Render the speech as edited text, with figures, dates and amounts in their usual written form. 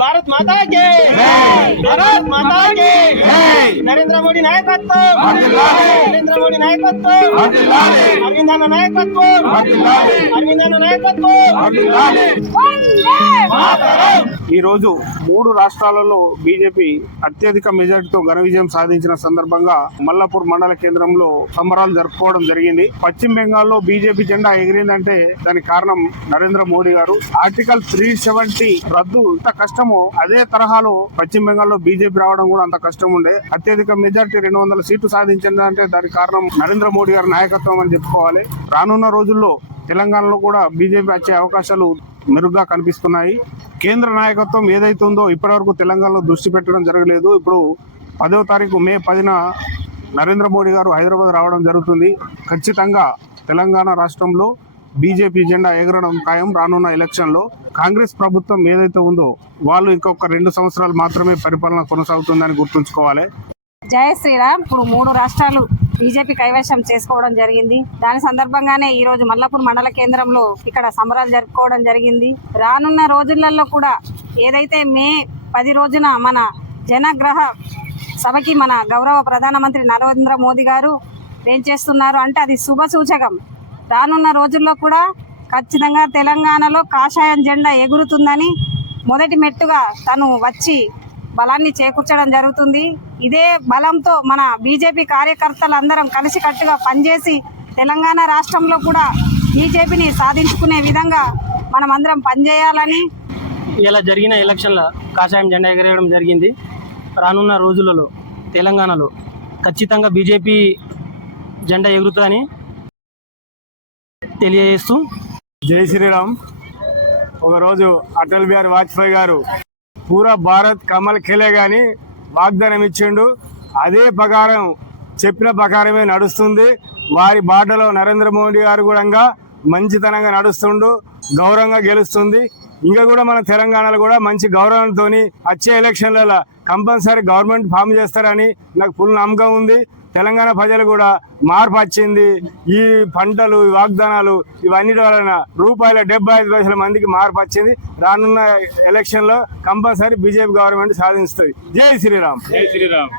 भारत माता के भारत माता के नरेंद्र मोदी नायकत्व नरेंद्र मोदी नायकत्व अरविंद अन्न नायकत्व अरविंद अन्न नायकत्व ఈ రోజు 3 రాష్ట్రాలలో బీజేపీ అత్యధిక మెజార్టీతో ఘన విజయం సాధించిన సందర్భంగా మల్లాపూర్ మండల కేంద్రంలో సంబరాలు జరుపుకోవడం జరిగింది. పశ్చిమ బెంగాల్లో బీజేపీ జెండా ఎగిరిందంటే దానికి కారణం నరేంద్ర మోడీ గారు. ఆర్టికల్ 370 రద్దు ఇంత కష్టమో అదే తరహాలో పశ్చిమ బెంగాల్లో బీజేపీ రావడం కూడా అంత కష్టం ఉండే. అత్యధిక మెజార్టీ 200 సీట్లు సాధించిందంటే దానికి కారణం నరేంద్ర మోడీ గారి నాయకత్వం అని చెప్పుకోవాలి. రానున్న రోజుల్లో తెలంగాణలో కూడా బీజేపీ వచ్చే అవకాశాలు మెరుగ్గా కనిపిస్తున్నాయి. కేంద్ర నాయకత్వం ఏదైతే ఉందో ఇప్పటివరకు తెలంగాణలో దృష్టి పెట్టడం జరగలేదు. ఇప్పుడు 10వ తారీఖు మే 10న నరేంద్ర మోడీ గారు హైదరాబాద్ రావడం జరుగుతుంది. ఖచ్చితంగా తెలంగాణ రాష్ట్రంలో బీజేపీ జెండా ఎగరడం ఖాయం. రానున్న ఎలక్షన్లో కాంగ్రెస్ ప్రభుత్వం ఏదైతే ఉందో వాళ్ళు ఇంకొక 2 సంవత్సరాలు మాత్రమే పరిపాలన కొనసాగుతుందని గుర్తుంచుకోవాలి. జై శ్రీరామ్. ఇప్పుడు 3 రాష్ట్రాలు బీజేపీ కైవశం చేసుకోవడం జరిగింది. దాని సందర్భంగానే ఈ రోజు మల్లాపూర్ మండల కేంద్రంలో ఇక్కడ సంబరాలు జరుపుకోవడం జరిగింది. రానున్న రోజులలో కూడా ఏదైతే మే 10 రోజున మన జనగ్రహ సభకి మన గౌరవ ప్రధానమంత్రి నరేంద్ర మోదీ గారు ఏం చేస్తున్నారు అంటే అది శుభ సూచకం. రానున్న రోజుల్లో కూడా ఖచ్చితంగా తెలంగాణలో కాషాయం జెండా ఎగురుతుందని మొదటి మెట్టుగా తను వచ్చి బలాన్ని చేకూర్చడం జరుగుతుంది. ఇదే బలంతో మన బీజేపీ కార్యకర్తలు అందరం కలిసికట్టుగా పనిచేసి తెలంగాణ రాష్ట్రంలో కూడా బీజేపీని సాధించుకునే విధంగా మనం అందరం పనిచేయాలని ఇలా జరిగిన ఎలక్షన్ల కాషాయం జెండా ఎగరేయడం జరిగింది. రానున్న రోజులలో తెలంగాణలో ఖచ్చితంగా బీజేపీ జెండా ఎగురుతుందని తెలియజేస్తూ జై శ్రీరామ్. ఒకరోజు అటల్ బిహారీ వాజ్పేయి గారు పూరా భారత్ కమల్ ఖిలేగా అని వాగ్దానం ఇచ్చిండు. అదే ప్రకారం చెప్పిన ప్రకారమే నడుస్తుంది. వారి బాటలో నరేంద్ర మోడీ గారు కూడా మంచితనంగా నడుస్తుండు, గౌరవంగా గెలుస్తుంది. ఇంకా కూడా మన తెలంగాణలో కూడా మంచి గౌరవంతో వచ్చే ఎలక్షన్లలో కంపల్సరీ గవర్నమెంట్ ఫామ్ చేస్తారని నాకు ఫుల్ నమ్మకం ఉంది. తెలంగాణ ప్రజలు కూడా మార్పు వచ్చింది. ఈ పంటలు, ఈ వాగ్దానాలు ఇవన్నిటి వలన ₹75 మందికి మార్పు వచ్చింది. రానున్న ఎలక్షన్లో కంపల్సరీ బీజేపీ గవర్నమెంట్ సాధిస్తుంది. జై శ్రీరామ్. జై శ్రీరామ్.